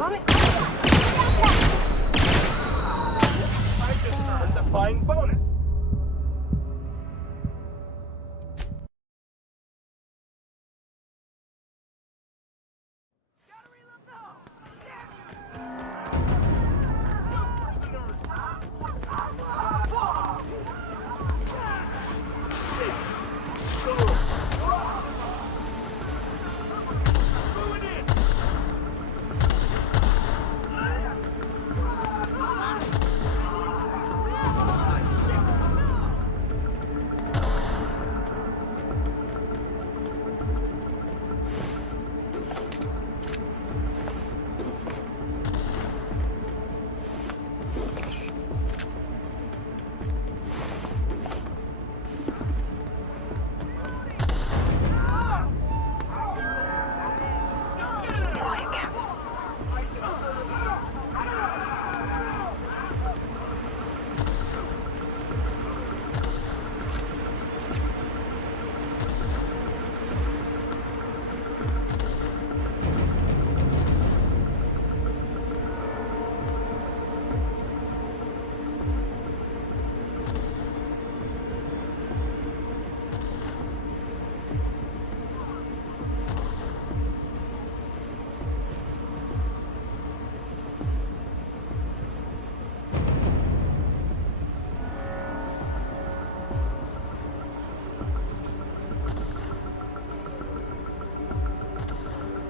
earned a fine bonus.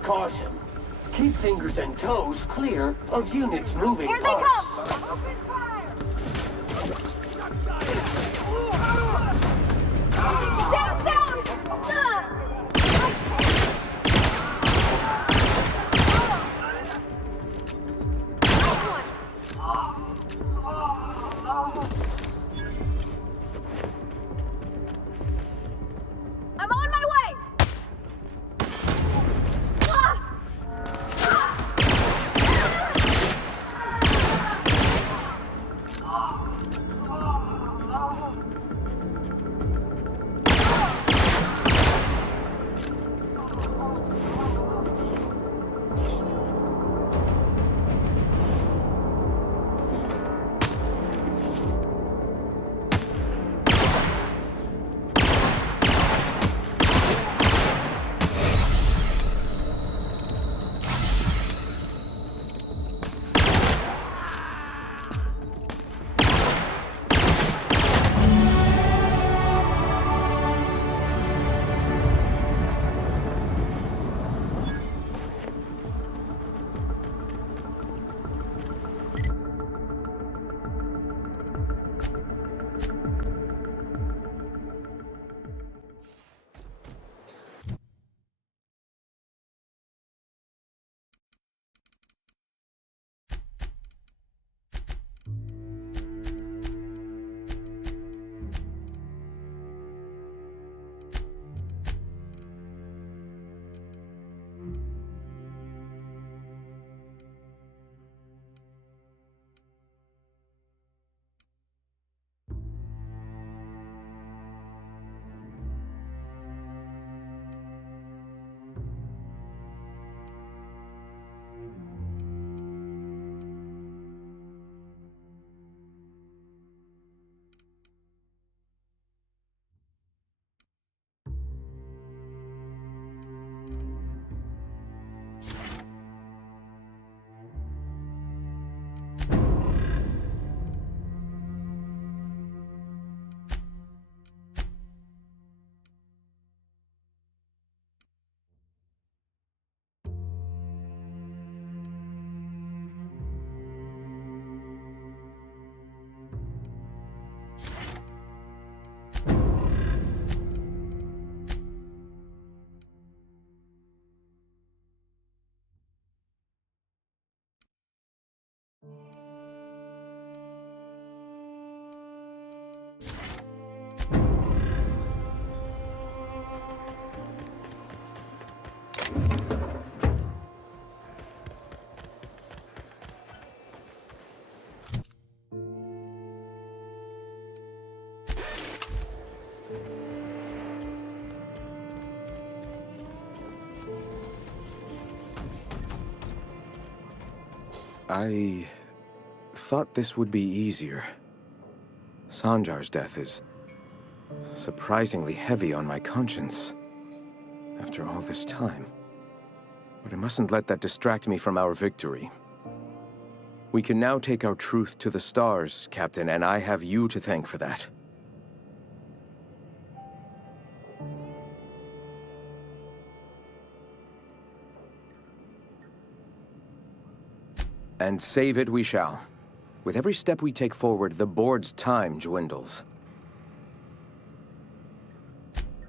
Caution. Keep fingers and toes clear of units moving Here they parts. come! Open fire! Down, down! I'm on my way! I thought this would be easier. Sanjar's death is surprisingly heavy on my conscience after all this time. But I mustn't let that distract me from our victory. We can now take our truth to the stars, Captain, and I have you to thank for that. And save it we shall. With every step we take forward, the board's time dwindles.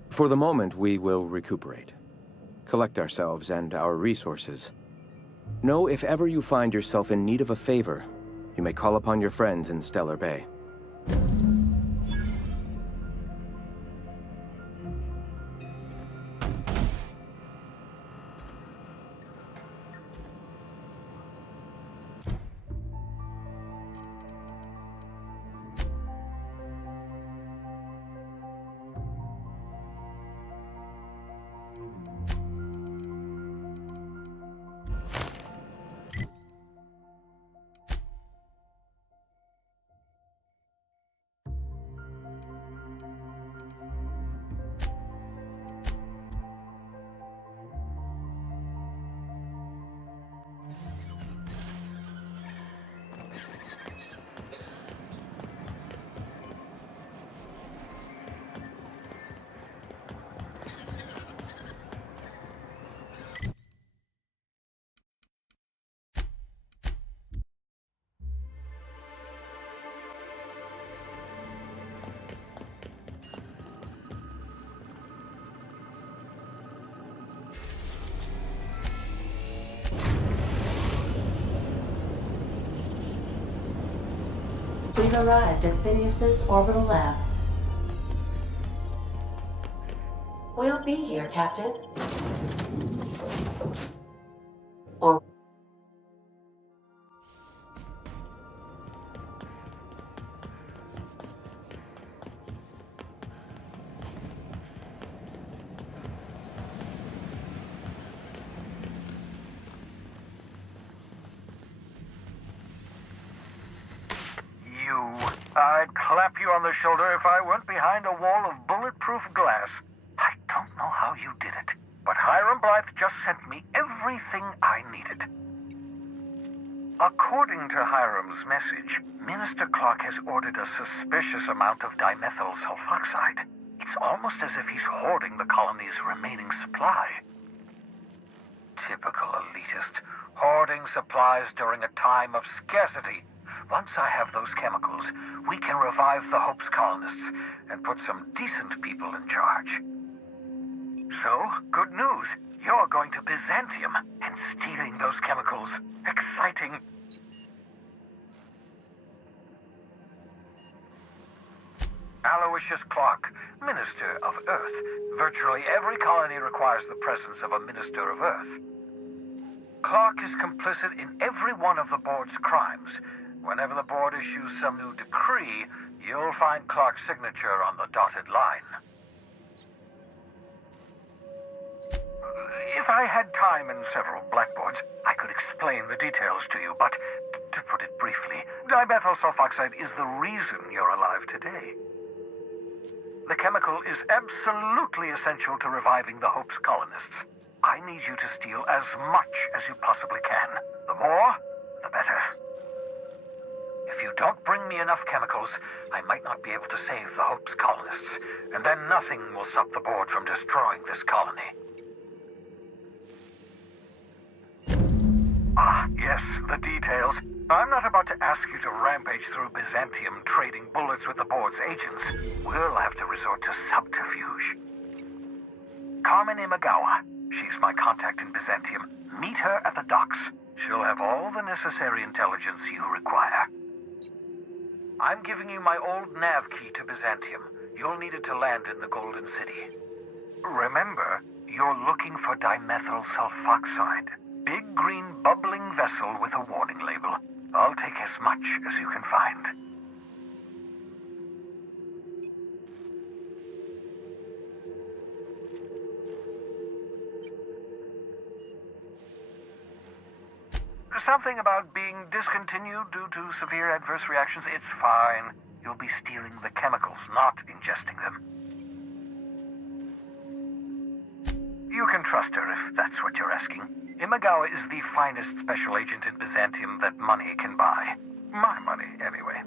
For the moment, we will recuperate. Collect ourselves and our resources. Know if ever you find yourself in need of a favor, you may call upon your friends in Stellar Bay. We've arrived at Phineas's orbital lab. We'll be here, Captain. Or... I'd clap you on the shoulder if I weren't behind a wall of bulletproof glass. I don't know how you did it, but Hiram Blythe just sent me everything I needed. According to Hiram's message, Minister Clark has ordered a suspicious amount of dimethyl sulfoxide. It's almost as if he's hoarding the colony's remaining supply. Typical elitist, hoarding supplies during a time of scarcity. Once I have those chemicals, we can revive the Hope's colonists and put some decent people in charge. So, good news. You're going to Byzantium and stealing those chemicals. Exciting. Aloysius Clark, Minister of Earth. Virtually every colony requires the presence of a Minister of Earth. Clark is complicit in every one of the board's crimes. Whenever the board issues some new decree, you'll find Clark's signature on the dotted line. If I had time and several blackboards, I could explain the details to you, but to put it briefly, dimethyl sulfoxide is the reason you're alive today. The chemical is absolutely essential to reviving the Hope's colonists. I need you to steal as much as you possibly can. The more, the better. If you don't bring me enough chemicals, I might not be able to save the Hope's colonists, and then nothing will stop the board from destroying this colony. Ah, yes, the details. I'm not about to ask you to rampage through Byzantium trading bullets with the board's agents. We'll have to resort to subterfuge. Carmen Imagawa. She's my contact in Byzantium. Meet her at the docks. She'll have all the necessary intelligence you require. I'm giving you my old nav key to Byzantium. You'll need it to land in the Golden City. Remember, you're looking for dimethyl sulfoxide. Big green bubbling vessel with a warning label. I'll take as much as you can find. something about being discontinued due to severe adverse reactions. It's fine. You'll be stealing the chemicals, not ingesting them. You can trust her if that's what you're asking. Imagawa is the finest special agent in Byzantium that money can buy. My money, anyway.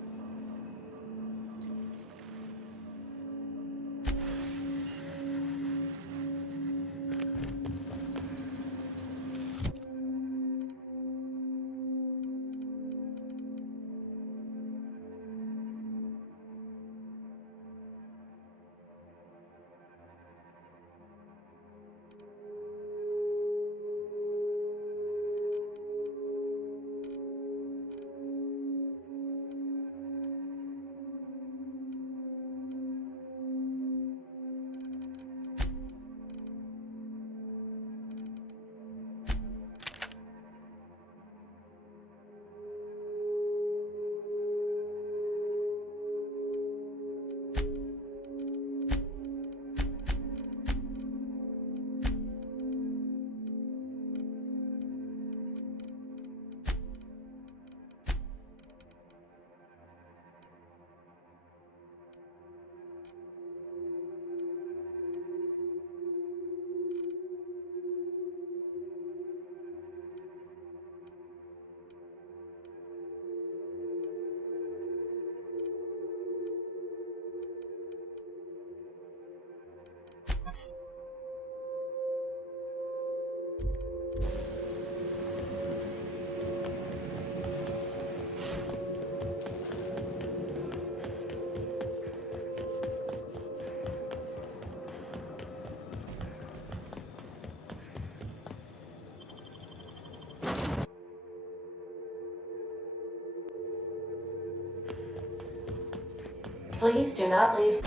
Please do not leave.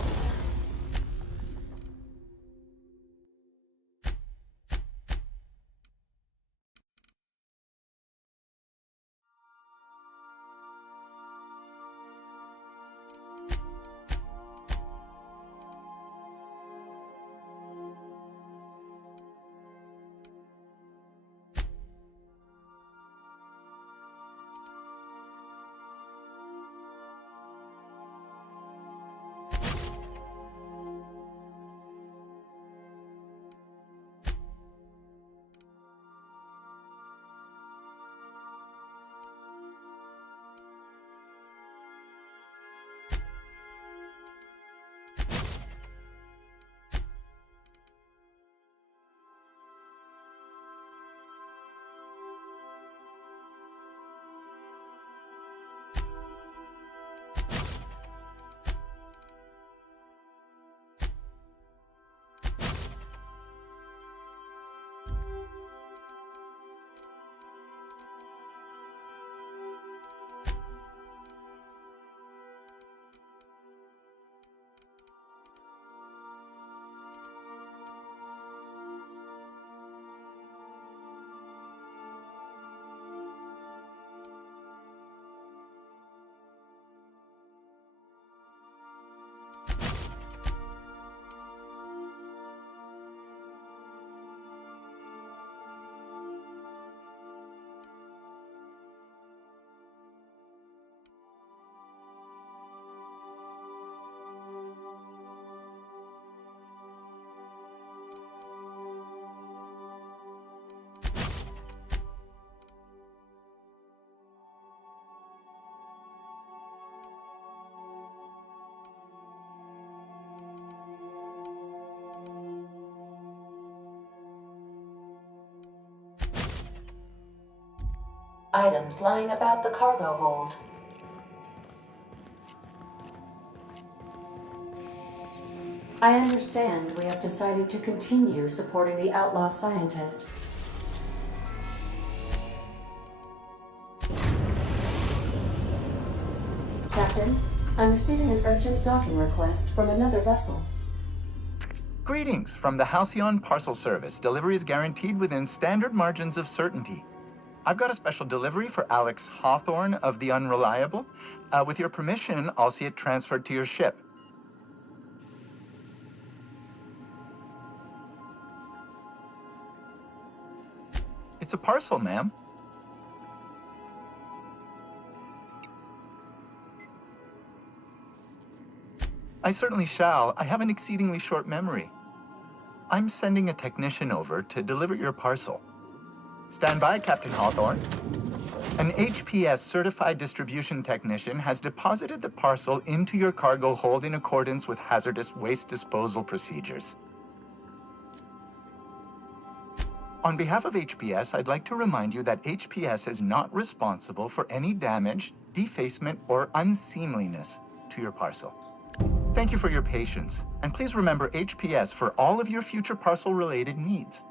Items lying about the cargo hold. I understand we have decided to continue supporting the outlaw scientist. Captain, I'm receiving an urgent docking request from another vessel. Greetings from the Halcyon Parcel Service. Delivery is guaranteed within standard margins of certainty. I've got a special delivery for Alex Hawthorne of the Unreliable. With your permission, I'll see it transferred to your ship. It's a parcel, ma'am. I certainly shall. I have an exceedingly short memory. I'm sending a technician over to deliver your parcel. Stand by, Captain Hawthorne. An HPS certified distribution technician has deposited the parcel into your cargo hold in accordance with hazardous waste disposal procedures. On behalf of HPS, I'd like to remind you that HPS is not responsible for any damage, defacement, or unseemliness to your parcel. Thank you for your patience, and please remember HPS for all of your future parcel-related needs.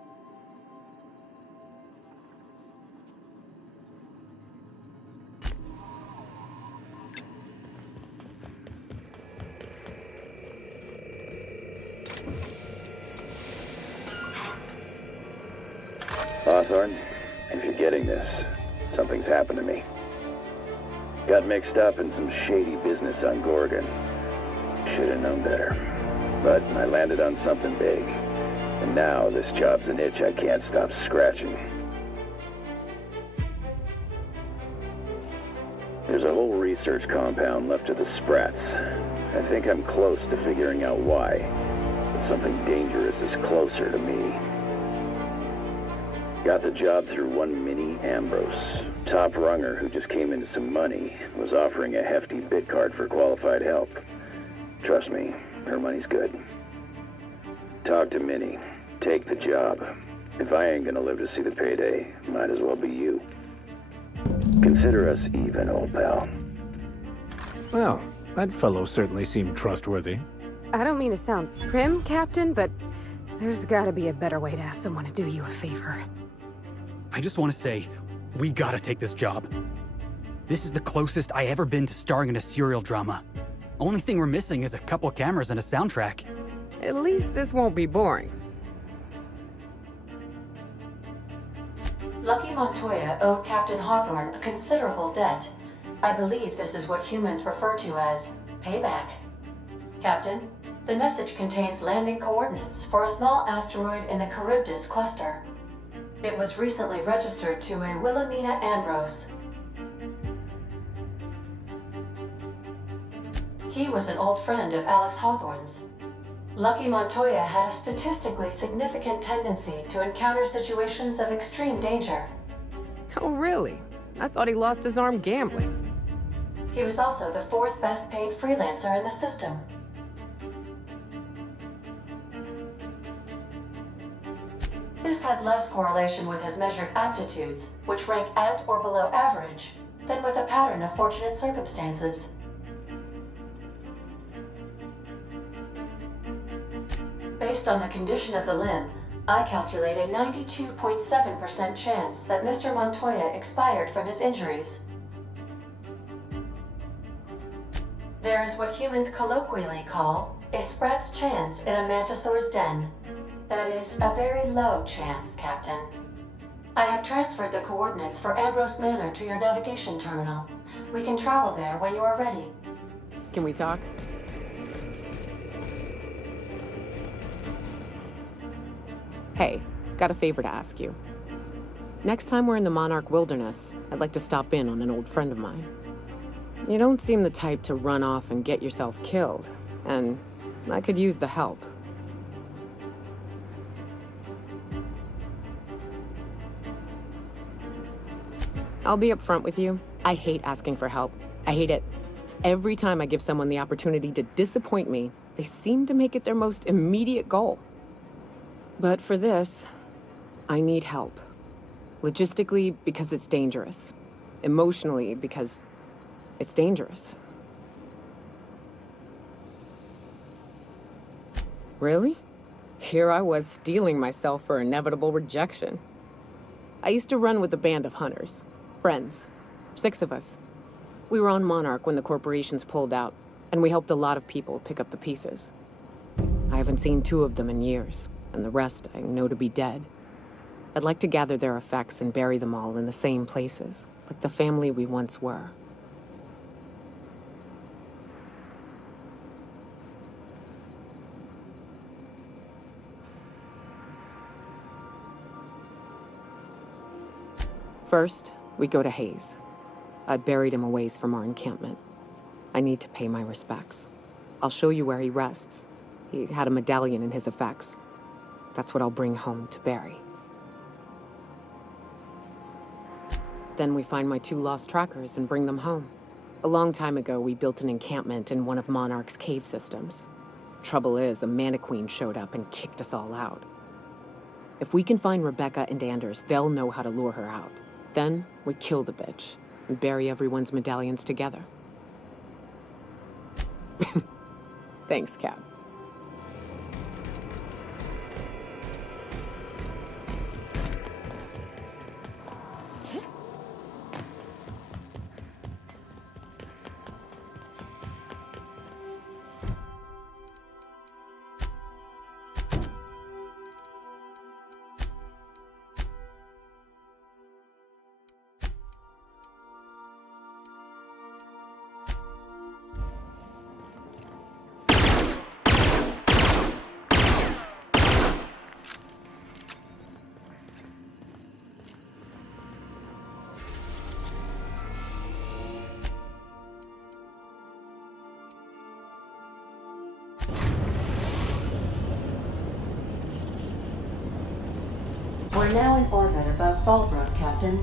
Hawthorne, if you're getting this, something's happened to me. Got mixed up in some shady business on Gorgon. Should have known better. But I landed on something big. And now this job's an itch I can't stop scratching. There's a whole research compound left of the Sprats. I think I'm close to figuring out why. But something dangerous is closer to me. Got the job through one Minnie Ambrose. Top runger who just came into some money, was offering a hefty bid card for qualified help. Trust me, her money's good. Talk to Minnie. Take the job. If I ain't gonna live to see the payday, might as well be you. Consider us even, old pal. Well, that fellow certainly seemed trustworthy. I don't mean to sound prim, Captain, but there's gotta be a better way to ask someone to do you a favor. I just want to say, we gotta take this job. This is the closest I ever been to starring in a serial drama. Only thing we're missing is a couple cameras and a soundtrack. At least this won't be boring. Lucky Montoya owed Captain Hawthorne a considerable debt. I believe this is what humans refer to as payback. Captain, the message contains landing coordinates for a small asteroid in the Charybdis cluster. It was recently registered to a Wilhelmina Ambrose. He was an old friend of Alex Hawthorne's. Lucky Montoya had a statistically significant tendency to encounter situations of extreme danger. Oh, really? I thought he lost his arm gambling. He was also the fourth best paid freelancer in the system. This had less correlation with his measured aptitudes, which rank at or below average, than with a pattern of fortunate circumstances. Based on the condition of the limb, I calculate a 92.7% chance that Mr. Montoya expired from his injuries. There is what humans colloquially call a sprat's chance in a mantisaur's den. That is a very low chance, Captain. I have transferred the coordinates for Ambrose Manor to your navigation terminal. We can travel there when you are ready. Can we talk? Hey, got a favor to ask you. Next time we're in the Monarch Wilderness, I'd like to stop in on an old friend of mine. You don't seem the type to run off and get yourself killed, and I could use the help. I'll be upfront with you. I hate asking for help. I hate it. Every time I give someone the opportunity to disappoint me, they seem to make it their most immediate goal. But for this, I need help. Logistically, because it's dangerous. Emotionally, because it's dangerous. Really? Here I was steeling myself for inevitable rejection. I used to run with a band of hunters. Friends. 6 of us. We were on Monarch when the corporations pulled out, and we helped a lot of people pick up the pieces. I haven't seen 2 of them in years, and the rest I know to be dead. I'd like to gather their effects and bury them all in the same places, like the family we once were. First, we go to Hayes. I buried him a ways from our encampment. I need to pay my respects. I'll show you where he rests. He had a medallion in his effects. That's what I'll bring home to Barry. Then we find my 2 lost trackers and bring them home. A long time ago, we built an encampment in one of Monarch's cave systems. Trouble is, a Mantiqueen showed up and kicked us all out. If we can find Rebecca and Anders, they'll know how to lure her out. Then, we kill the bitch and bury everyone's medallions together. Thanks, Cap. We're now in orbit above Fallbrook, Captain.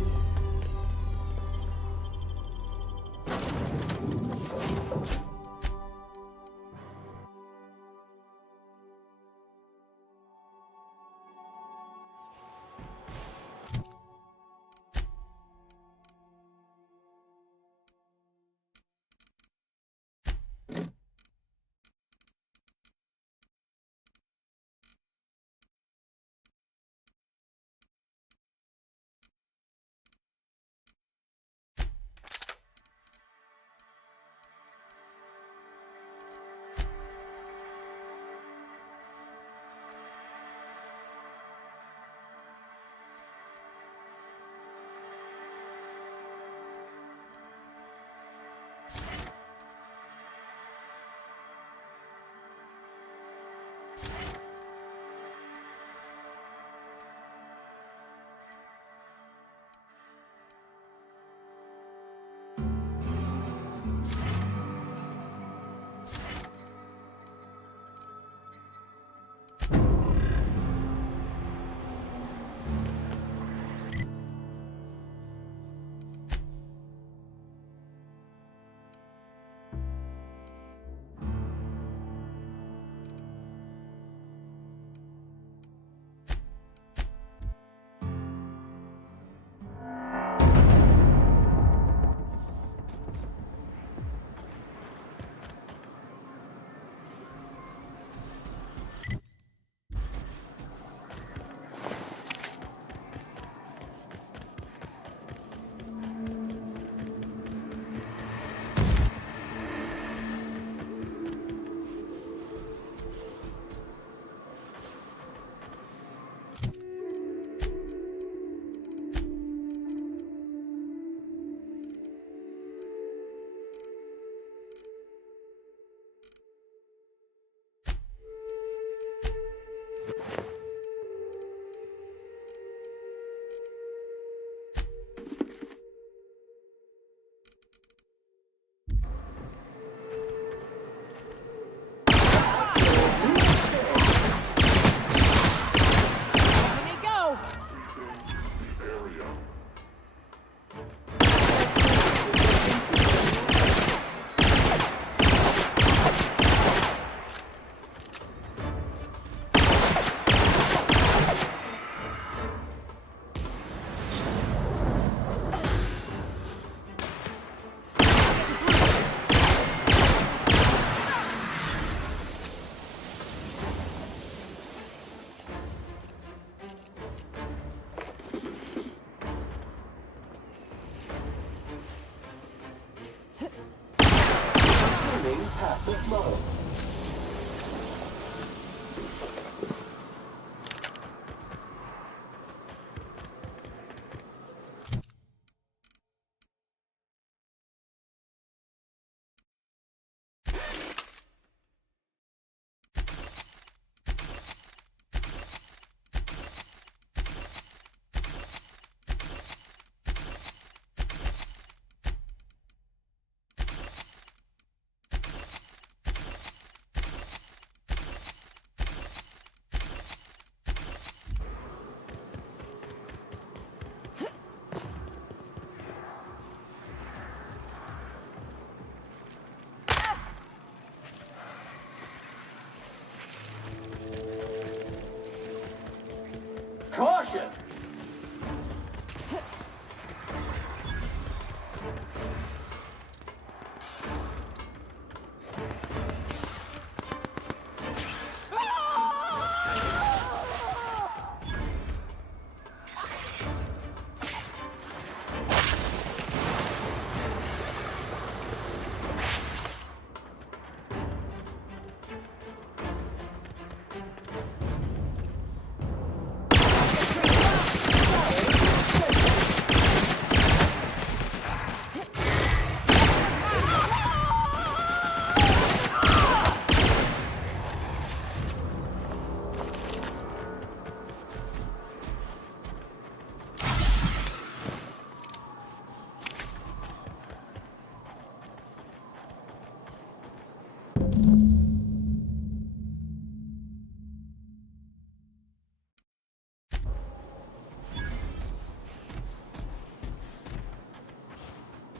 Passive mode.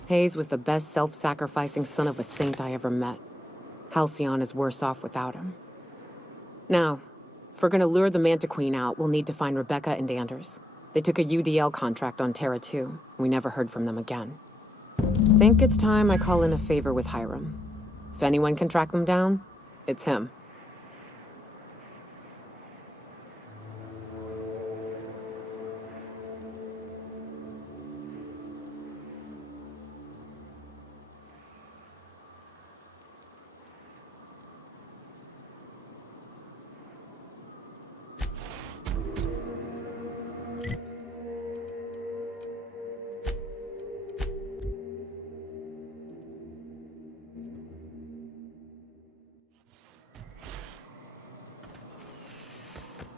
Hayes was the best self-sacrificing son of a saint I ever met. Halcyon is worse off without him. Now, if we're gonna lure the Manta Queen out, we'll need to find Rebecca and Anders. They took a UDL contract on Terra 2. We never heard from them again. Think it's time I call in a favor with Hiram. If anyone can track them down, it's him.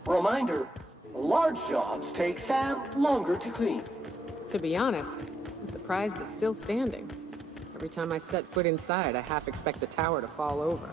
Reminder, large jobs take longer to clean. To be honest, I'm surprised it's still standing. Every time I set foot inside, I half expect the tower to fall over.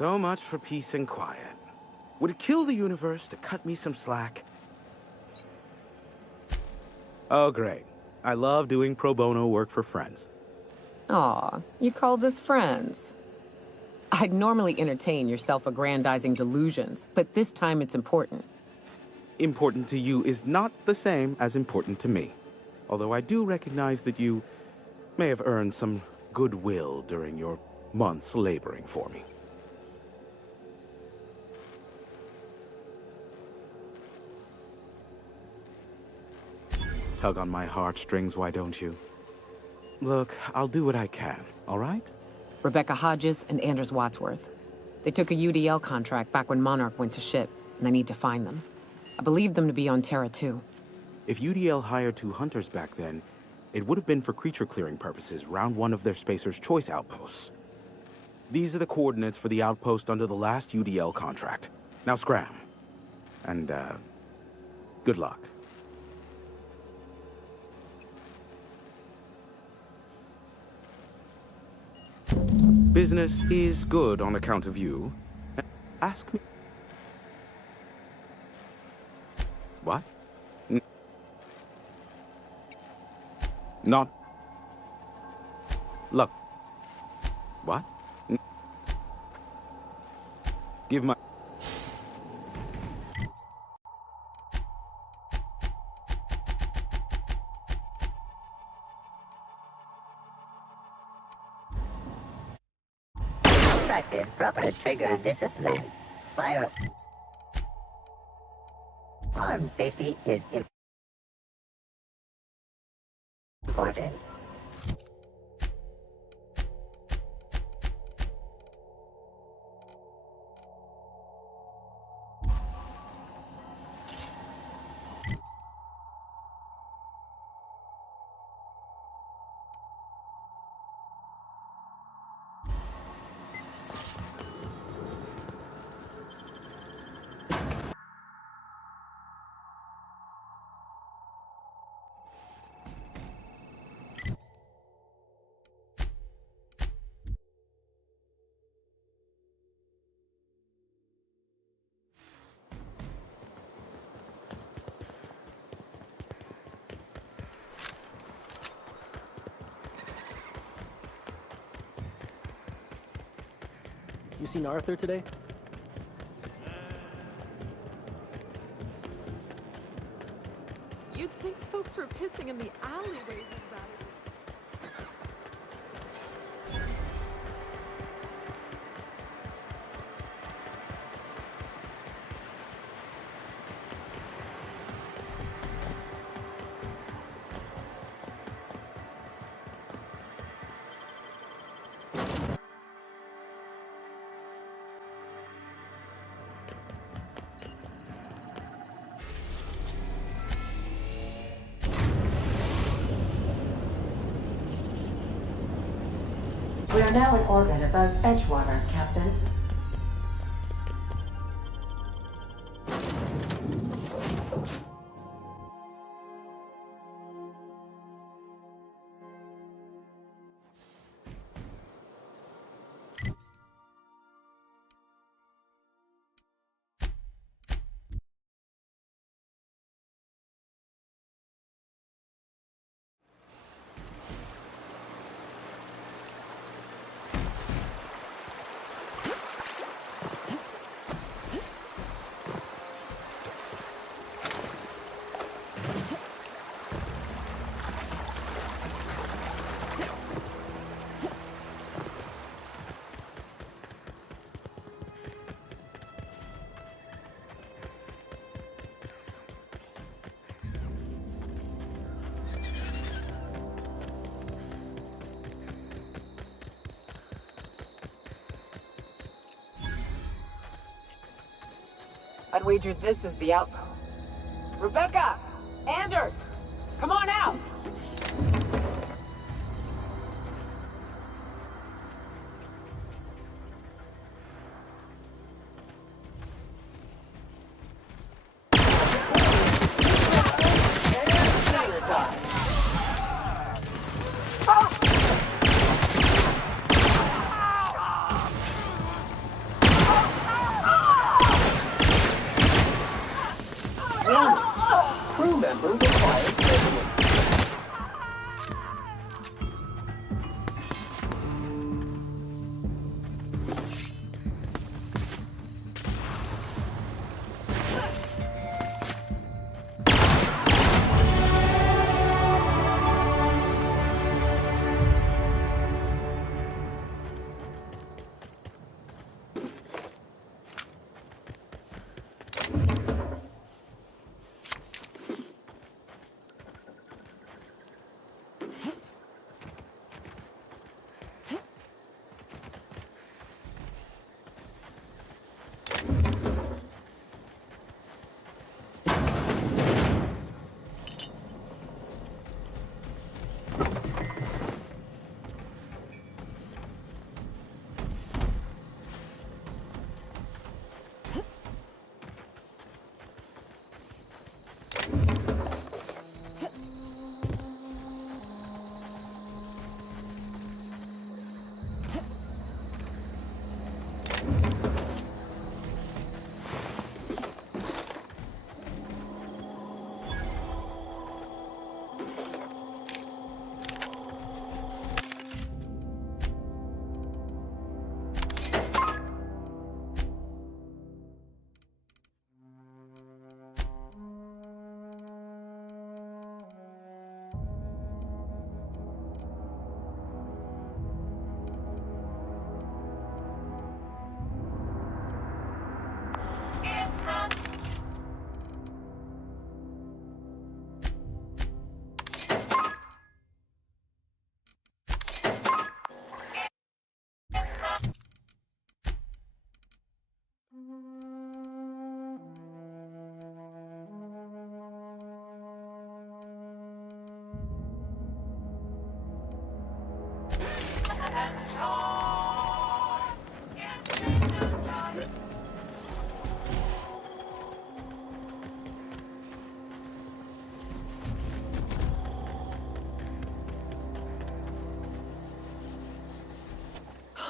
So much for peace and quiet. Would it kill the universe to cut me some slack? Oh, great. I love doing pro bono work for friends. Aw, you called us friends. I'd normally entertain your self-aggrandizing delusions, but this time it's important. Important to you is not the same as important to me. Although I do recognize that you may have earned some goodwill during your months laboring for me. Tug on my heartstrings, why don't you? Look, I'll do what I can, all right? Rebecca Hodges and Anders Wadsworth. They took a UDL contract back when Monarch went to shit, and I need to find them. I believe them to be on Terra 2. If UDL hired 2 hunters back then, it would have been for creature clearing purposes, round 1 of their Spacer's Choice outposts. These are the coordinates for the outpost under the last UDL contract. Now scram. And, good luck. Business is good on account of you. Ask me. What? Not. Look. What? Give my. Practice proper trigger discipline. Fire. Arm safety is important. You seen Arthur today? You'd think folks were pissing in the alleyways about it. We are now in orbit above Edgewater, Captain. I'd wager this is the outpost. Rebecca! Anders! Come on out! Crew member required training.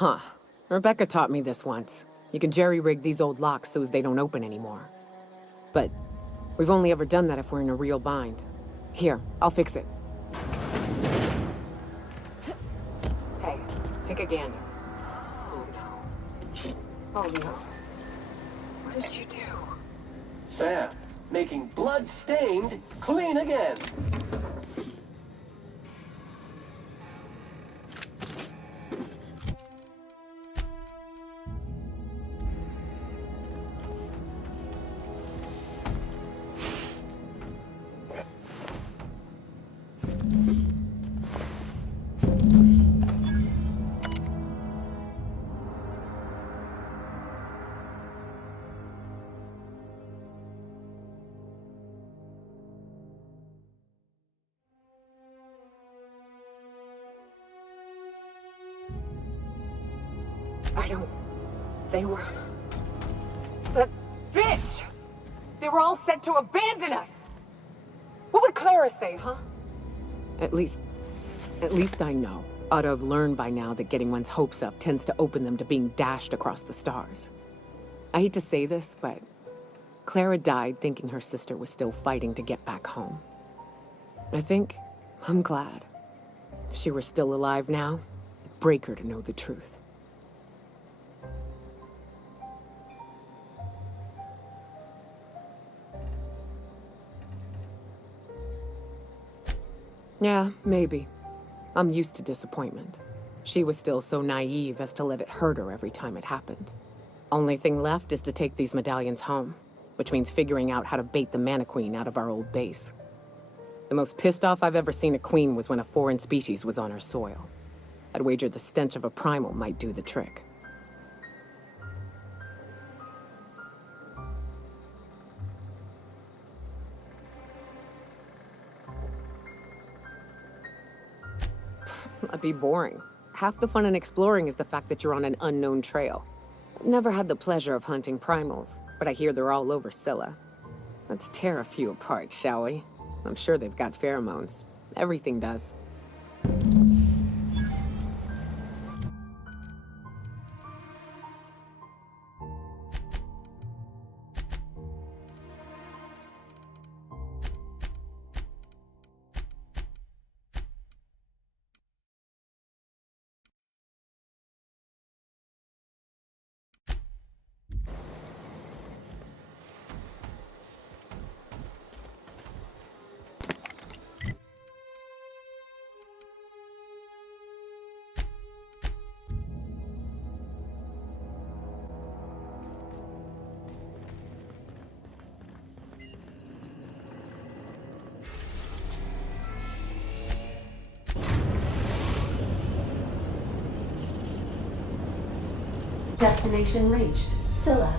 Huh. Rebecca taught me this once. You can jerry-rig these old locks so as they don't open anymore. But we've only ever done that if we're in a real bind. Here, I'll fix it. Hey, take a gander. Oh no. Oh no. What did you do? Sam, making blood-stained clean again. They were... That bitch! They were all set to abandon us! What would Clara say, huh? At least I know. Ought to have learned by now that getting one's hopes up tends to open them to being dashed across the stars. I hate to say this, but Clara died thinking her sister was still fighting to get back home. I'm glad. If she were still alive now, it'd break her to know the truth. Yeah, maybe. I'm used to disappointment. She was still so naive as to let it hurt her every time it happened. Only thing left is to take these medallions home, which means figuring out how to bait the Mana-Queen out of our old base. The most pissed off I've ever seen a queen was when a foreign species was on her soil. I'd wager the stench of a primal might do the trick. That'd be boring. Half the fun in exploring is the fact that you're on an unknown trail. I've never had the pleasure of hunting primals, but I hear they're all over Scylla. Let's tear a few apart, shall we? I'm sure they've got pheromones. Everything does. Destination reached. Scylla.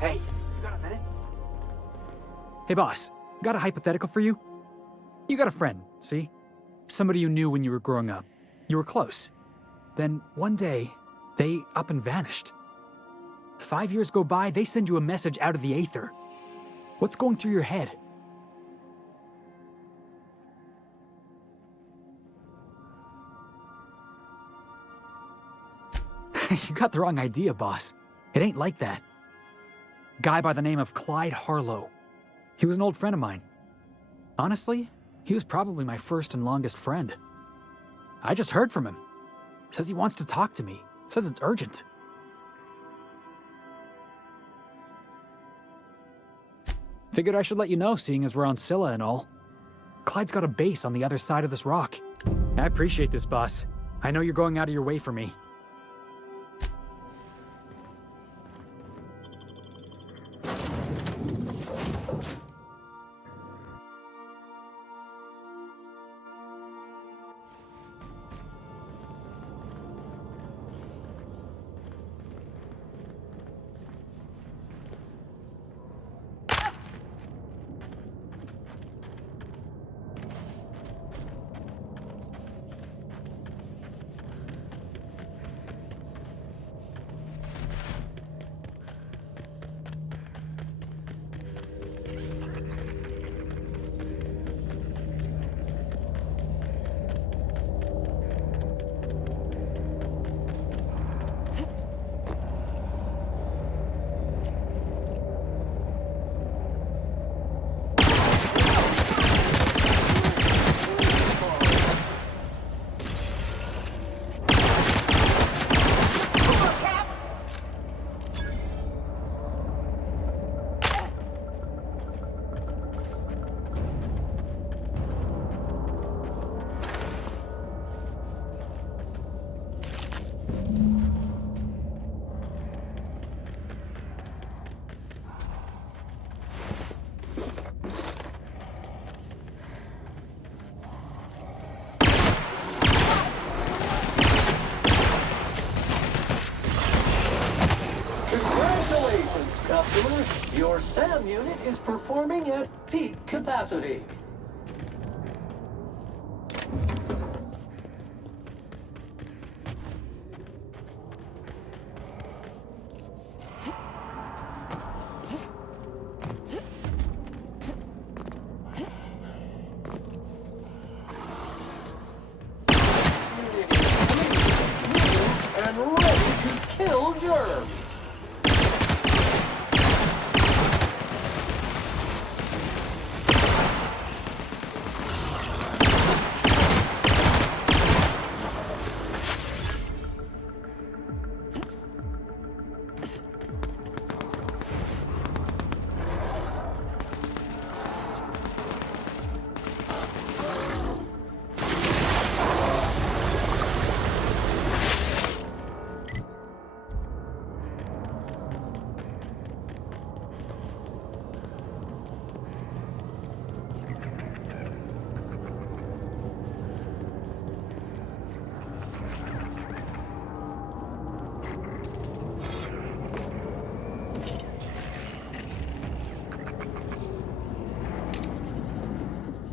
Hey, you got a minute? Hey boss, got a hypothetical for you? You got a friend, see? Somebody you knew when you were growing up. You were close. Then one day, they up and vanished. 5 years go by, they send you a message out of the aether. What's going through your head? You got the wrong idea, boss. It ain't like that. Guy by the name of Clyde Harlow. He was an old friend of mine. Honestly, he was probably my first and longest friend. I just heard from him. Says he wants to talk to me. Says it's urgent. Figured I should let you know, seeing as we're on Scylla and all. Clyde's got a base on the other side of this rock. I appreciate this, boss. I know you're going out of your way for me. Your SAM unit is performing at peak capacity. And ready to kill germs.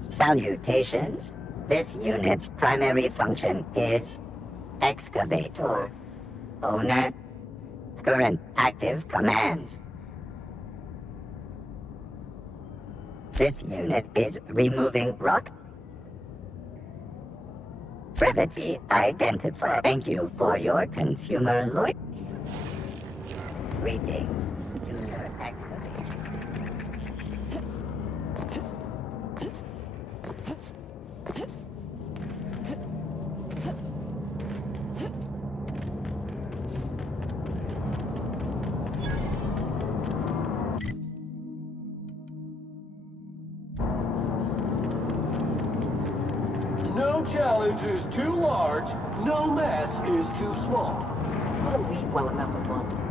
Salutations. This unit's primary function is excavator. Owner. Current active commands. This unit is removing rock. Brevity identified. Thank you for your consumer loyalty. Greetings, Junior Excavator. No challenge is too large, no mess is too small. We'll leave well enough alone.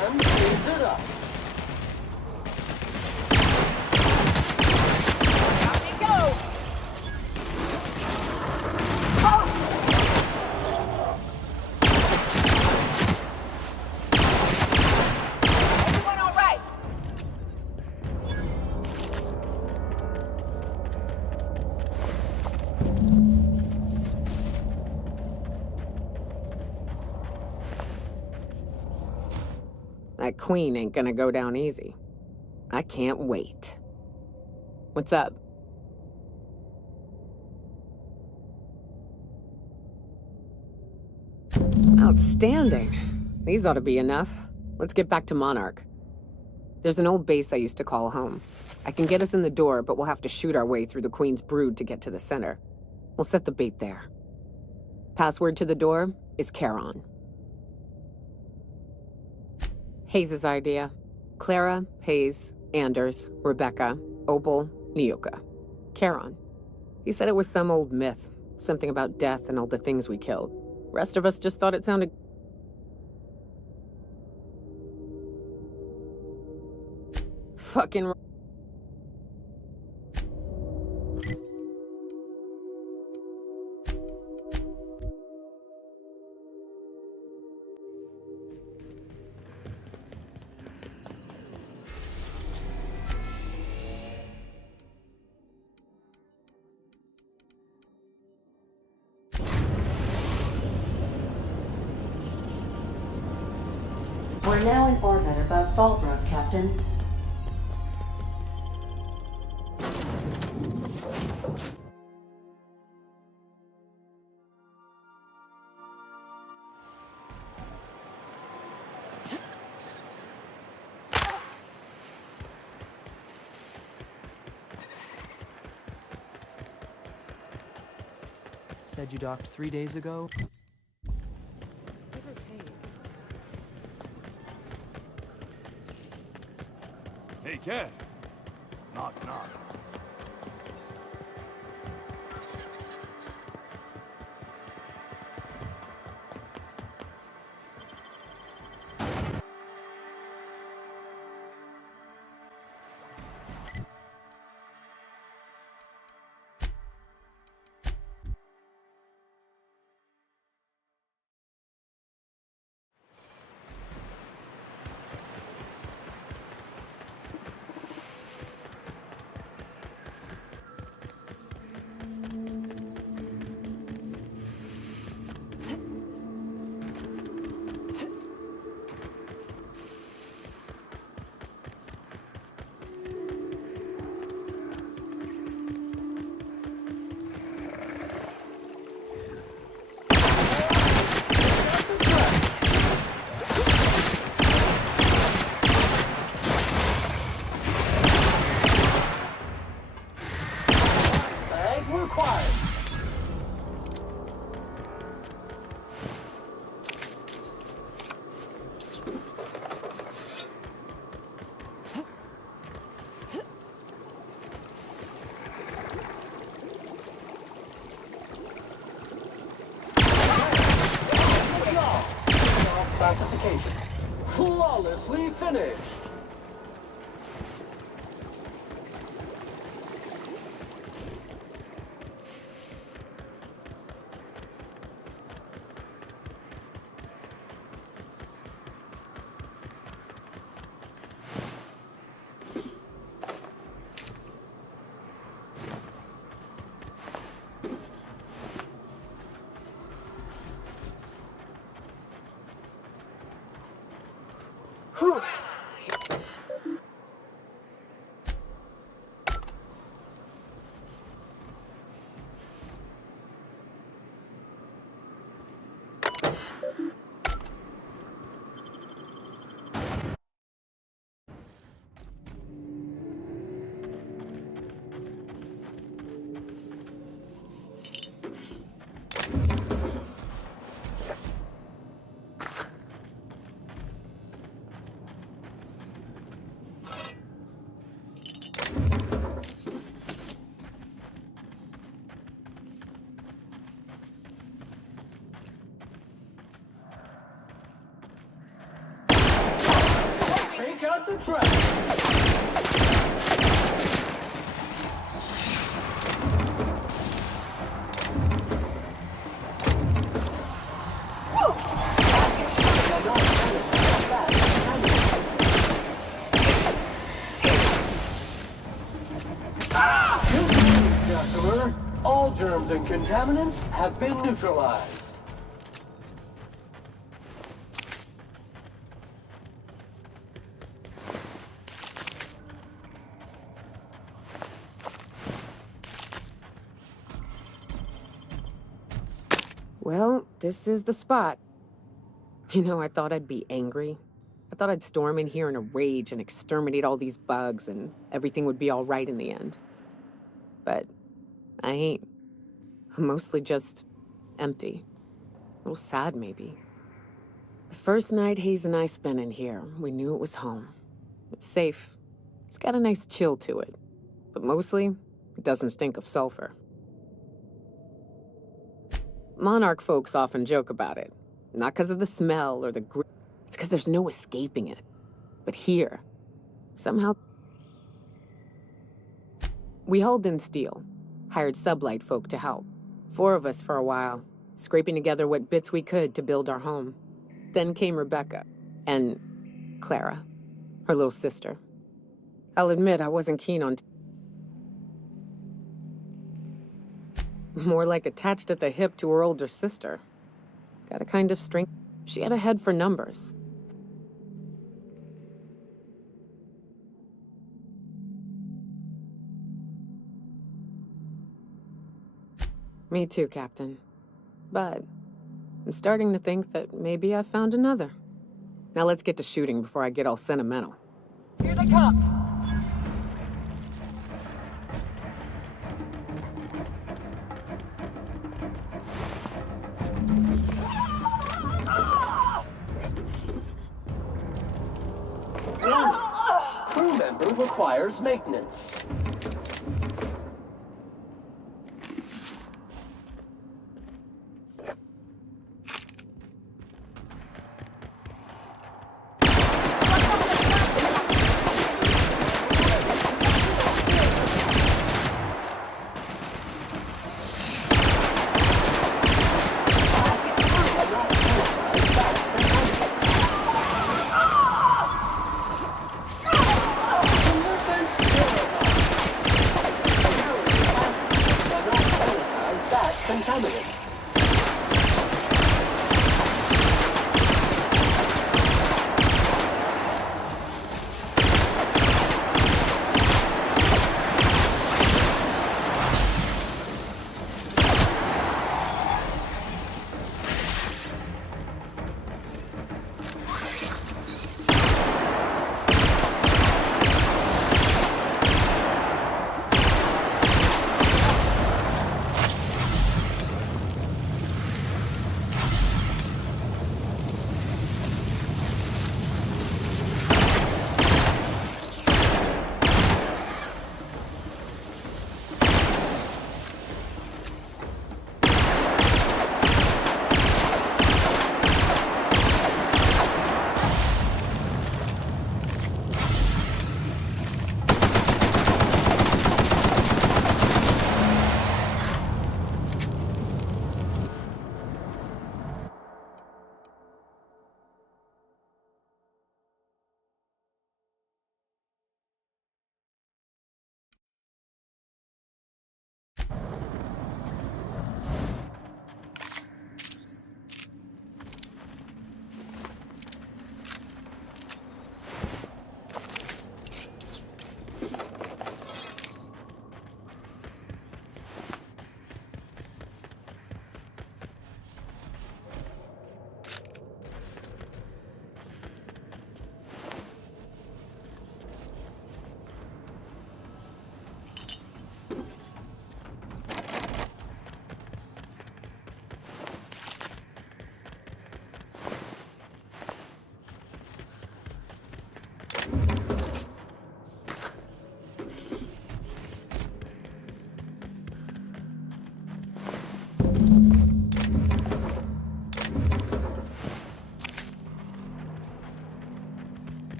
And cleans it up. Everyone all right? That queen ain't gonna go down easy. I can't wait. What's up? Outstanding. These ought to be enough. Let's get back to Monarch. There's an old base I used to call home. I can get us in the door, but we'll have to shoot our way through the Queen's brood to get to the center. We'll set the bait there. Password to the door is Charon. Hayes' idea. Clara, Hayes, Anders, Rebecca, Opal, Nyoka. Charon. He said it was some old myth. Something about death and all the things we killed. Rest of us just thought it sounded... fucking... We're now in orbit above Fallbrook, Captain. Said you docked 3 days ago? Give or take. Hey, Cass. Knock, knock. location. Flawlessly finished. Take out the trash. Customer, all germs and contaminants have been neutralized. Well, this is the spot. You know, I thought I'd be angry. I thought I'd storm in here in a rage and exterminate all these bugs and everything would be all right in the end. But I ain't. I'm mostly just empty. A little sad, maybe. The first night Hayes and I spent in here, we knew it was home. It's safe. It's got a nice chill to it. But mostly, it doesn't stink of sulfur. Monarch folks often joke about it. Not because of the smell or the it's because there's no escaping it. But here, somehow... We hauled in steel, hired sublight folk to help. 4 of us for a while, scraping together what bits we could to build our home. Then came Rebecca, and Clara, her little sister. I'll admit I wasn't keen on... More like attached at the hip to her older sister. Got a kind of strength. She had a head for numbers. Me too, Captain. But I'm starting to think that maybe I found another. Now let's get to shooting before I get all sentimental. Here they come. Crew member requires maintenance.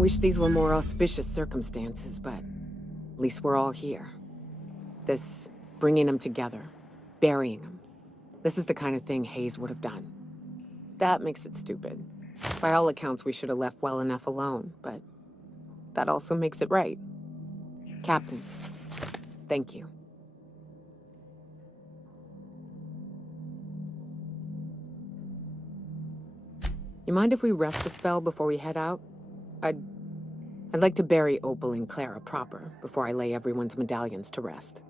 wish these were more auspicious circumstances, but at least we're all here. This bringing them together, burying them. This is the kind of thing Hayes would have done. That makes it stupid. By all accounts, we should have left well enough alone, but that also makes it right. Captain, thank you. You mind if we rest a spell before we head out? I'd like to bury Opal and Clara proper before I lay everyone's medallions to rest.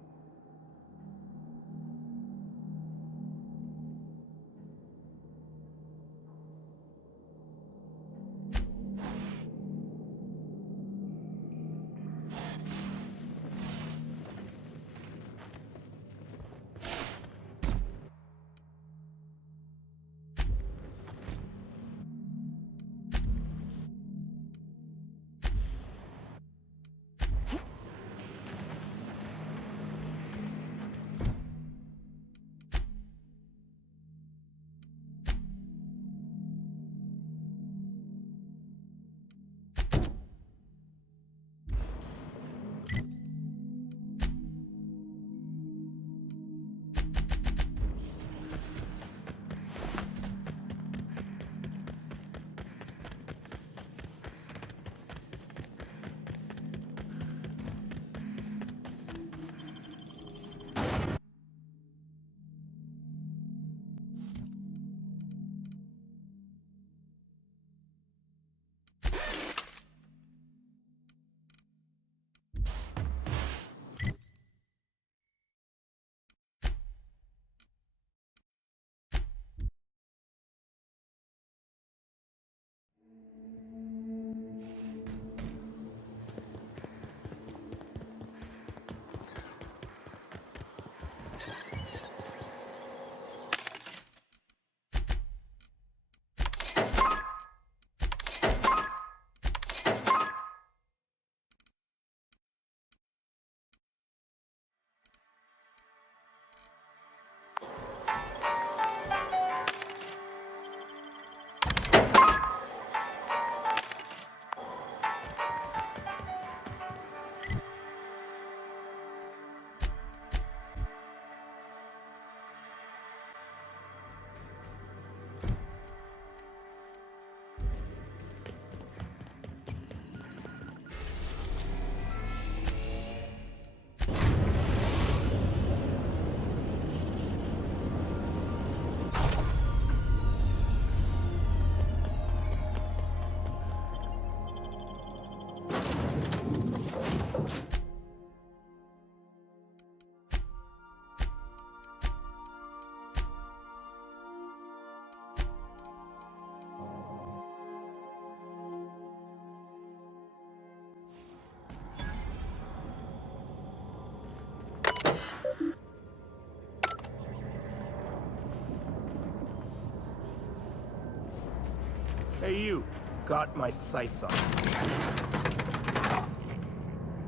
Hey, you. Got my sights on you.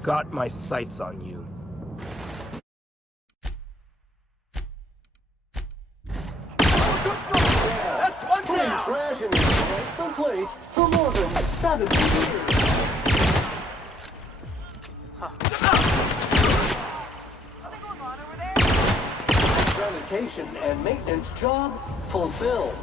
Got my sights on you. That's one down! Trash in this rightful place for more than 70 years. Sanitation and maintenance job fulfilled.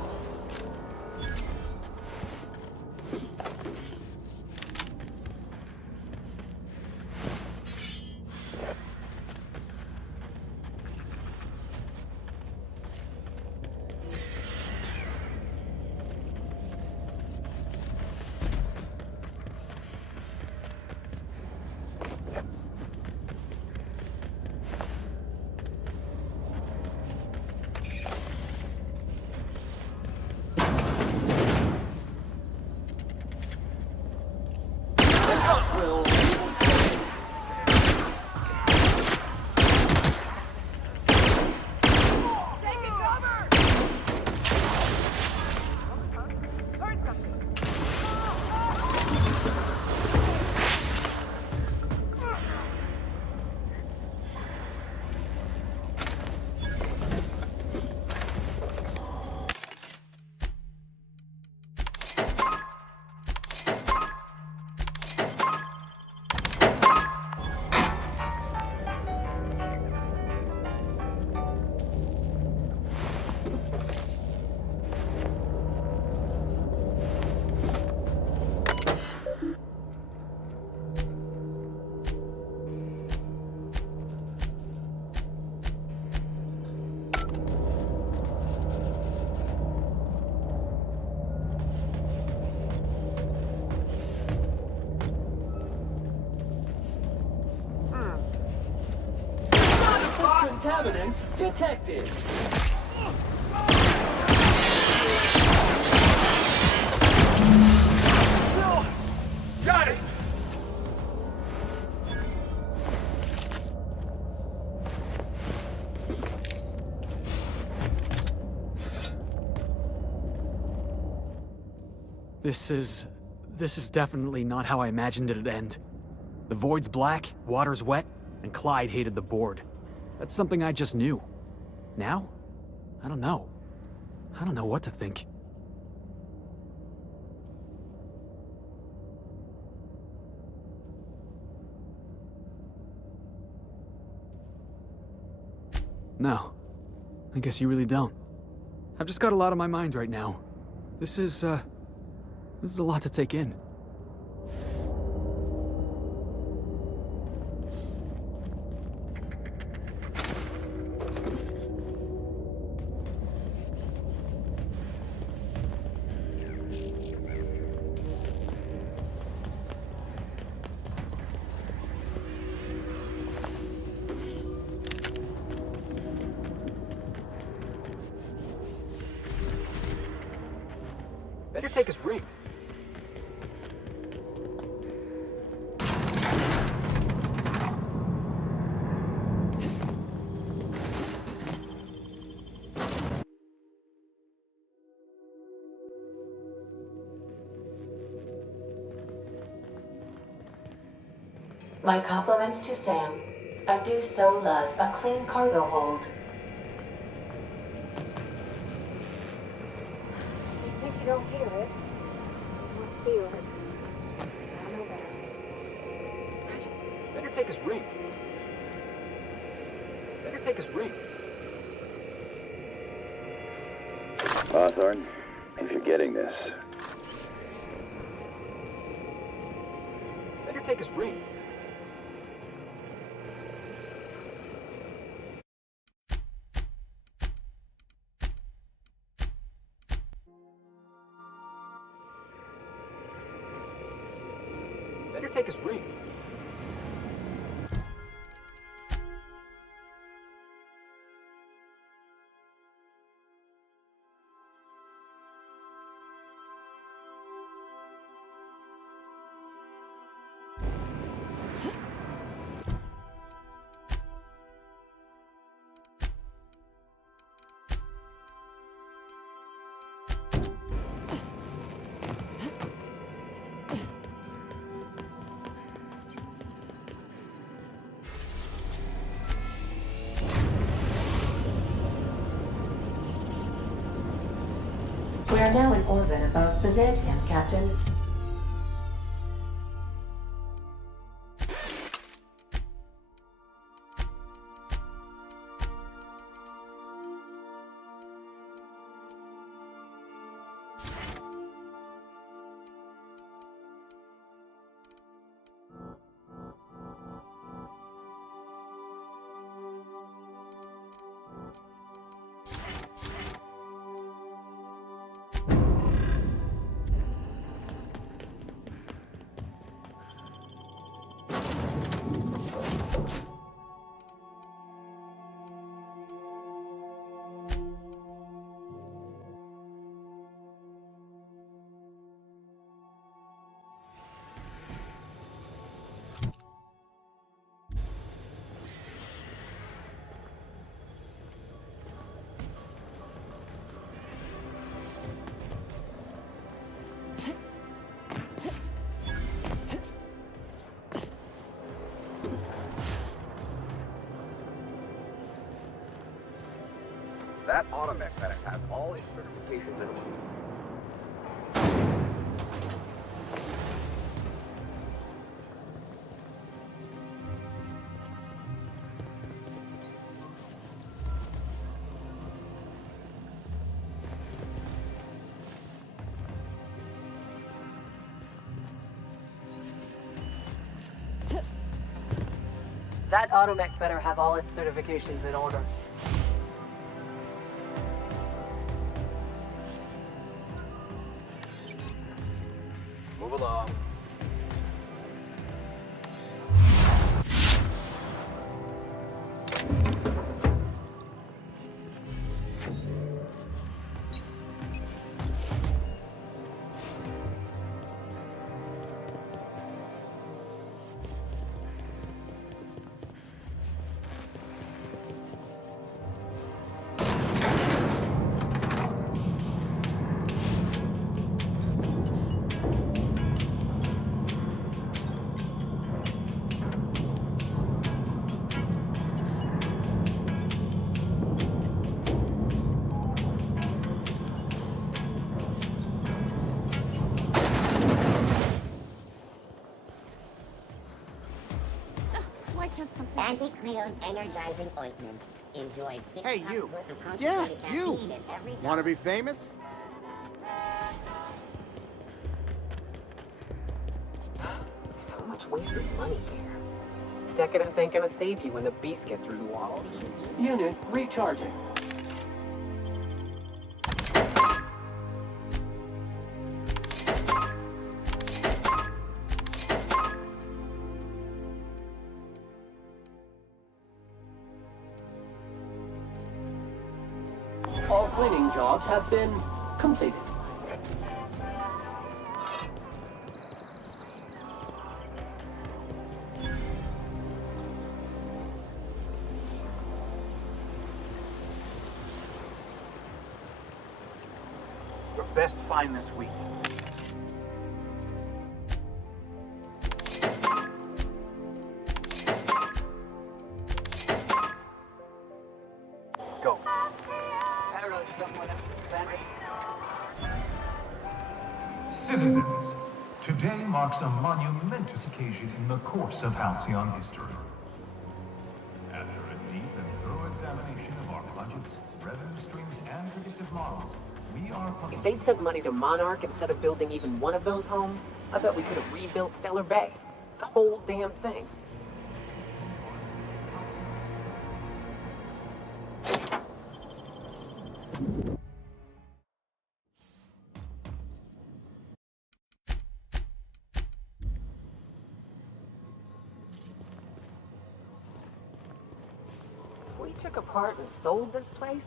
contaminants detected. No! Got it! This is definitely not how I imagined it'd end. The void's black, water's wet, and Clyde hated the board. That's something I just knew. Now? I don't know. I don't know what to think. No. I guess you really don't. I've just got a lot on my mind right now. This is a lot to take in. Better take his ring. My compliments to Sam. I do so love a clean cargo hold. I think you don't hear it. You don't feel it. I know that. Better take his ring. Better take his ring. Hawthorne, if you're getting this, Better take his ring. Better take his ring. We are now in orbit above Byzantium, Captain. That automatic has all its certifications in order. That automech better have all its certifications in order. Move along. Anti-Creo's energizing ointment. Enjoy 6 Hey, cups you. worth of Yeah, concentrated you. caffeine in every Want to be famous? So much wasted money here. Decadence ain't gonna save you when the beasts get through the walls. Unit recharging. All cleaning jobs have been completed. Your best find this week. Go. Citizens, today marks a monumentous occasion in the course of Halcyon history. After a deep and thorough examination of our budgets, revenue streams, and predictive models, we are... If they'd sent money to Monarch instead of building even one of those homes, I bet we could have rebuilt Stellar Bay. The whole damn thing. If we took apart and sold this place,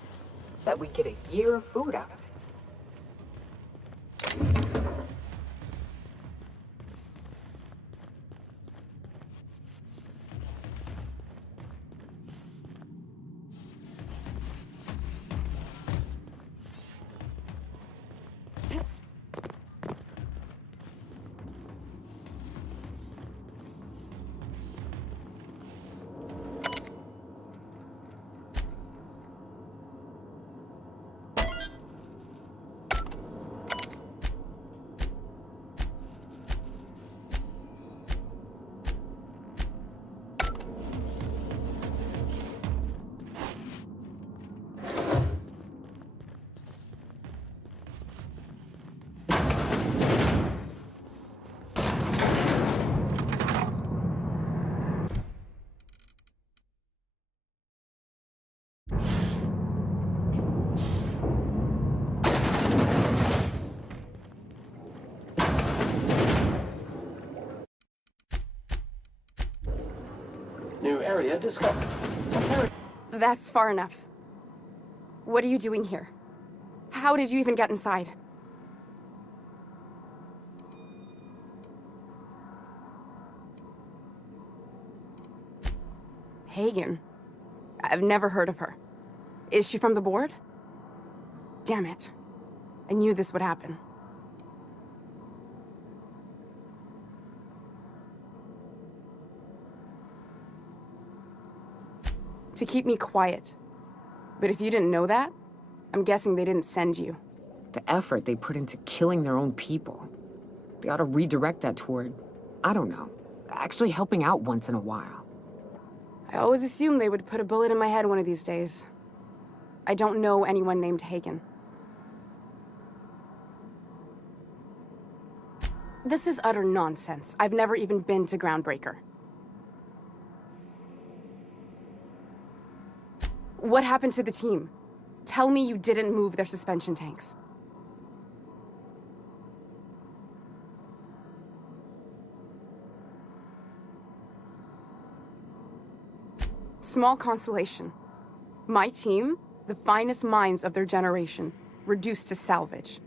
bet we'd get a year of food out of it. New area discovered. That's far enough. What are you doing here? How did you even get inside? Hagen? I've never heard of her. Is she from the board? Damn it. I knew this would happen. To keep me quiet. But if you didn't know that, I'm guessing they didn't send you. The effort they put into killing their own people. They ought to redirect that toward, I don't know, actually helping out once in a while. I always assumed they would put a bullet in my head one of these days. I don't know anyone named Hagen. This is utter nonsense. I've never even been to Groundbreaker. What happened to the team? Tell me you didn't move their suspension tanks. Small consolation. My team, the finest minds of their generation, reduced to salvage.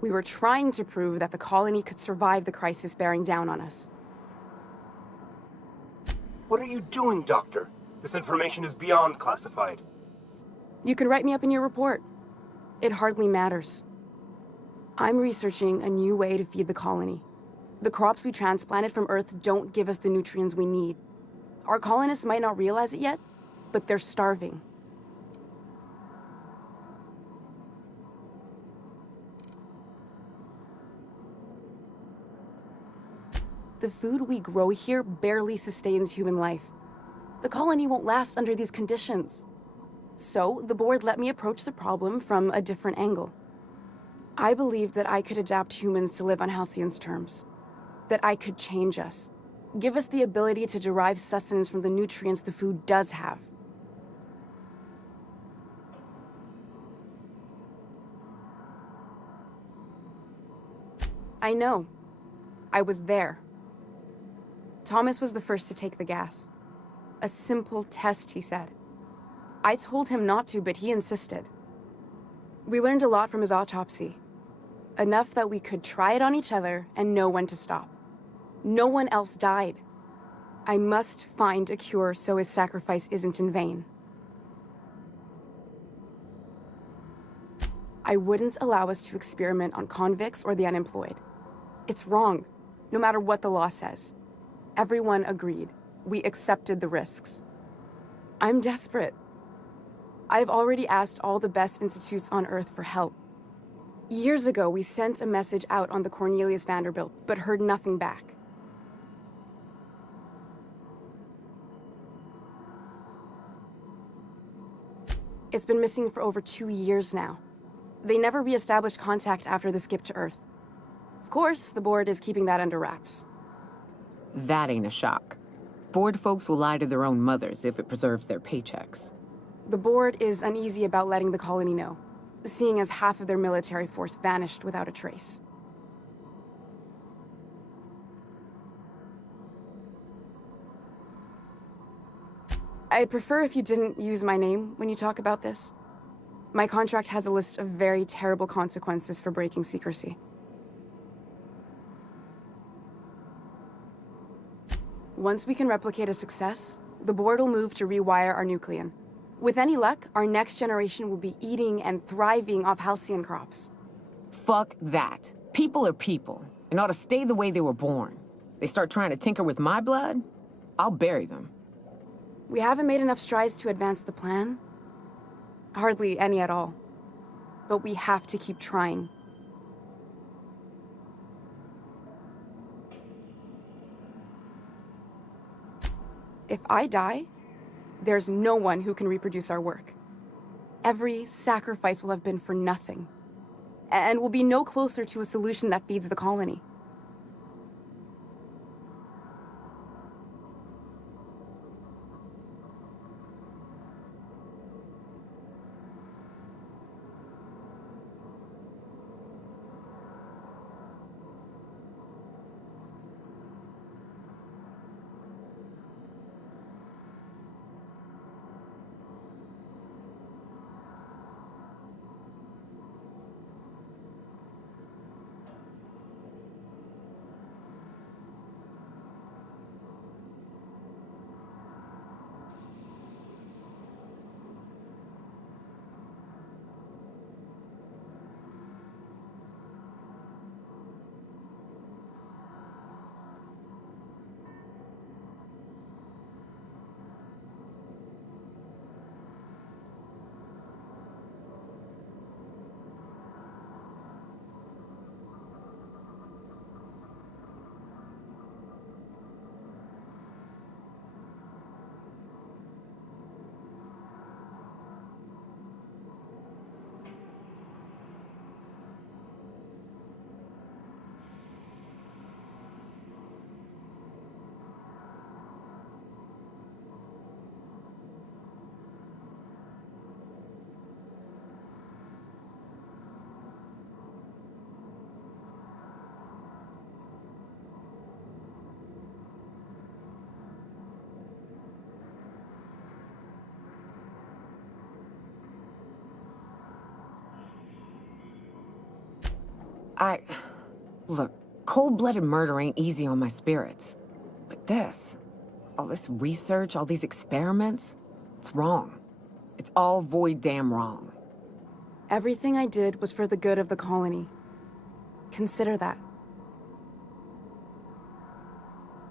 We were trying to prove that the colony could survive the crisis bearing down on us. What are you doing, Doctor? This information is beyond classified. You can write me up in your report. It hardly matters. I'm researching a new way to feed the colony. The crops we transplanted from Earth don't give us the nutrients we need. Our colonists might not realize it yet, but they're starving. The food we grow here barely sustains human life. The colony won't last under these conditions. So, the board let me approach the problem from a different angle. I believed that I could adapt humans to live on Halcyon's terms. That I could change us. Give us the ability to derive sustenance from the nutrients the food does have. I know. I was there. Thomas was the first to take the gas. A simple test, he said. I told him not to, but he insisted. We learned a lot from his autopsy. Enough that we could try it on each other and know when to stop. No one else died. I must find a cure so his sacrifice isn't in vain. I wouldn't allow us to experiment on convicts or the unemployed. It's wrong, no matter what the law says. Everyone agreed. We accepted the risks. I'm desperate. I've already asked all the best institutes on Earth for help. Years ago, we sent a message out on the Cornelius Vanderbilt, but heard nothing back. It's been missing for over 2 years now. They never re-established contact after the skip to Earth. Of course, the board is keeping that under wraps. That ain't a shock. Board folks will lie to their own mothers if it preserves their paychecks. The board is uneasy about letting the colony know, seeing as half of their military force vanished without a trace. I'd prefer if you didn't use my name when you talk about this. My contract has a list of very terrible consequences for breaking secrecy. Once we can replicate a success, the board will move to rewire our nucleon. With any luck, our next generation will be eating and thriving off Halcyon crops. Fuck that. People are people, and ought to stay the way they were born. They start trying to tinker with my blood, I'll bury them. We haven't made enough strides to advance the plan. Hardly any at all. But we have to keep trying. If I die, there's no one who can reproduce our work. Every sacrifice will have been for nothing. And we'll be no closer to a solution that feeds the colony. Look, cold-blooded murder ain't easy on my spirits. But this, all this research, all these experiments, it's wrong. It's all void damn wrong. Everything I did was for the good of the colony. Consider that.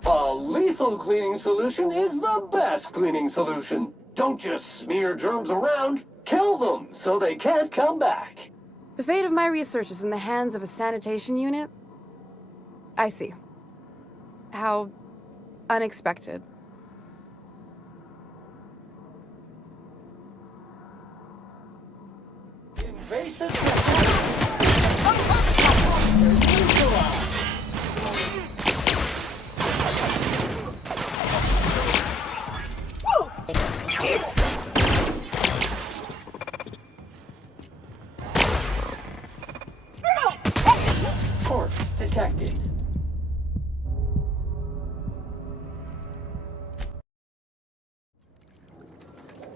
A lethal cleaning solution is the best cleaning solution. Don't just smear germs around, kill them so they can't come back. The fate of my research is in the hands of a sanitation unit? I see. How unexpected. Invasive. Corpse detected.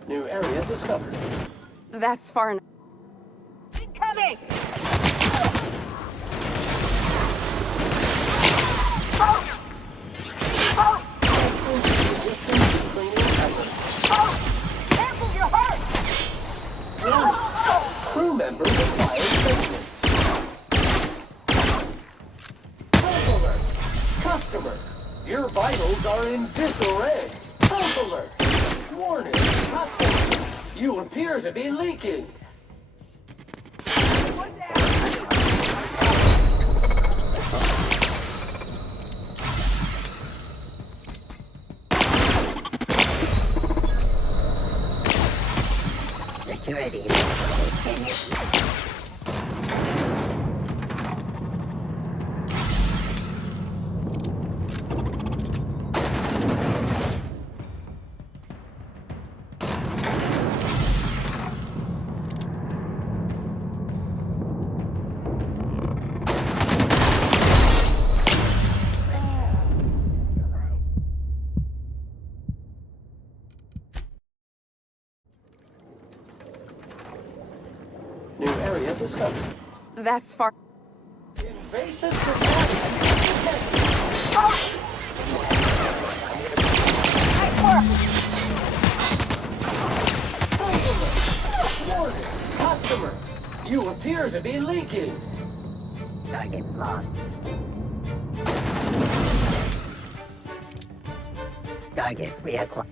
New area discovered. That's far enough. Incoming! Careful, you're hurt! Crew members acquired statements. Health alert! Customer, your vitals are in disarray. Health alert! Warning, customer, you appear to be leaking. Security. New area discovered. That's far. Invasive surveillance. Warning, customer, you appear to be leaking. Target blocked. Target reacquired.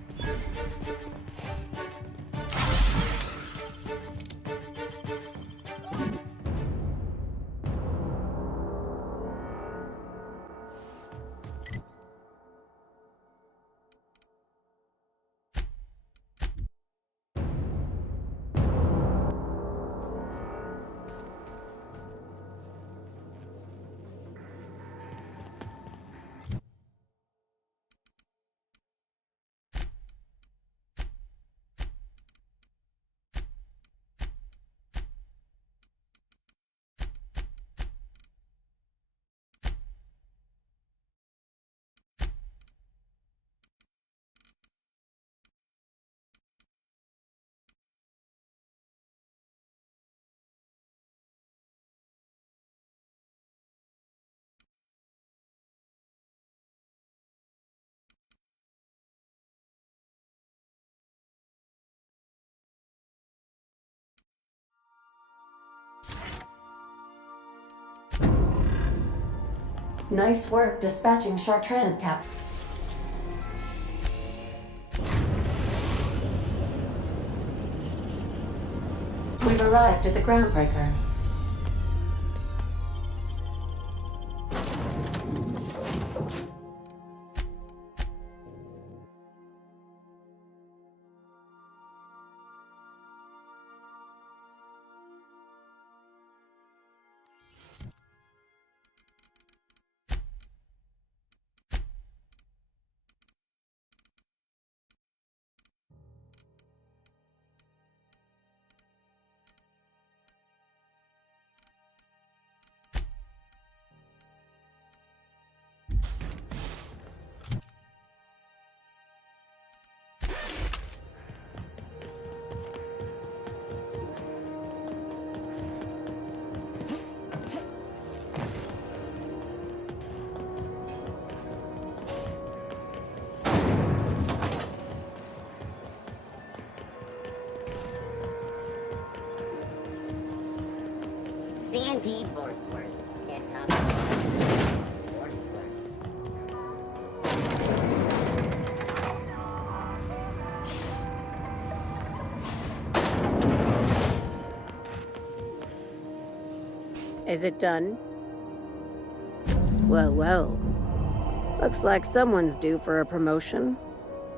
Nice work dispatching Chartrand, Cap. We've arrived at the groundbreaker. CNP Forceworth. It's Is it done? Well, well. Looks like someone's due for a promotion.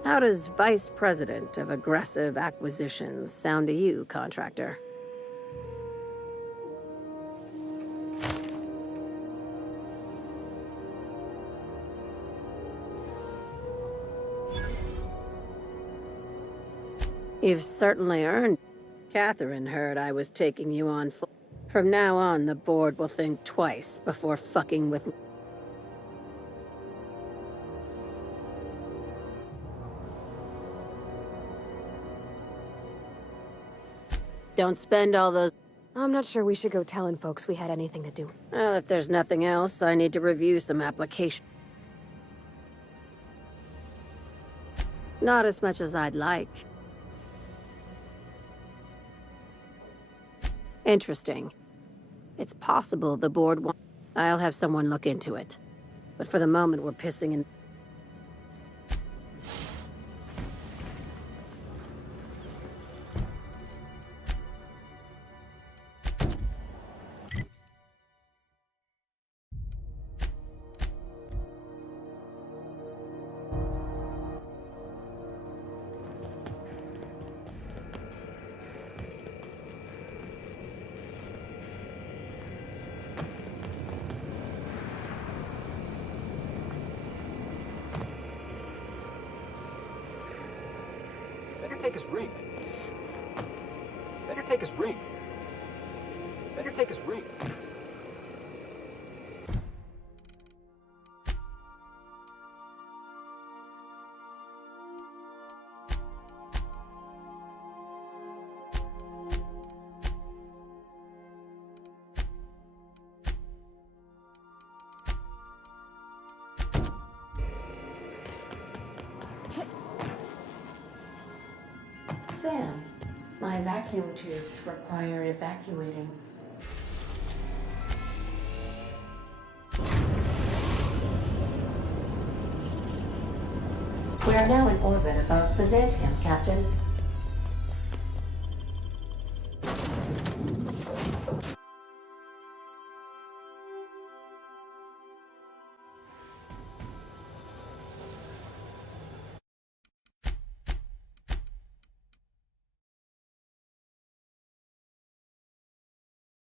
How does Vice President of Aggressive Acquisitions sound to you, contractor? You've certainly earned. Catherine heard I was taking you on full. From now on, the board will think twice before fucking with me. Don't spend all those. I'm not sure we should go telling folks we had anything to do. Well, if there's nothing else, I need to review some applications. Not as much as I'd like. Interesting. It's possible the board won't. I'll have someone look into it. But for the moment, we're pissing in. Better take his ring. Better take his ring. Better take his ring. Sam, my vacuum tubes require evacuating. We are now in orbit above Byzantium, Captain.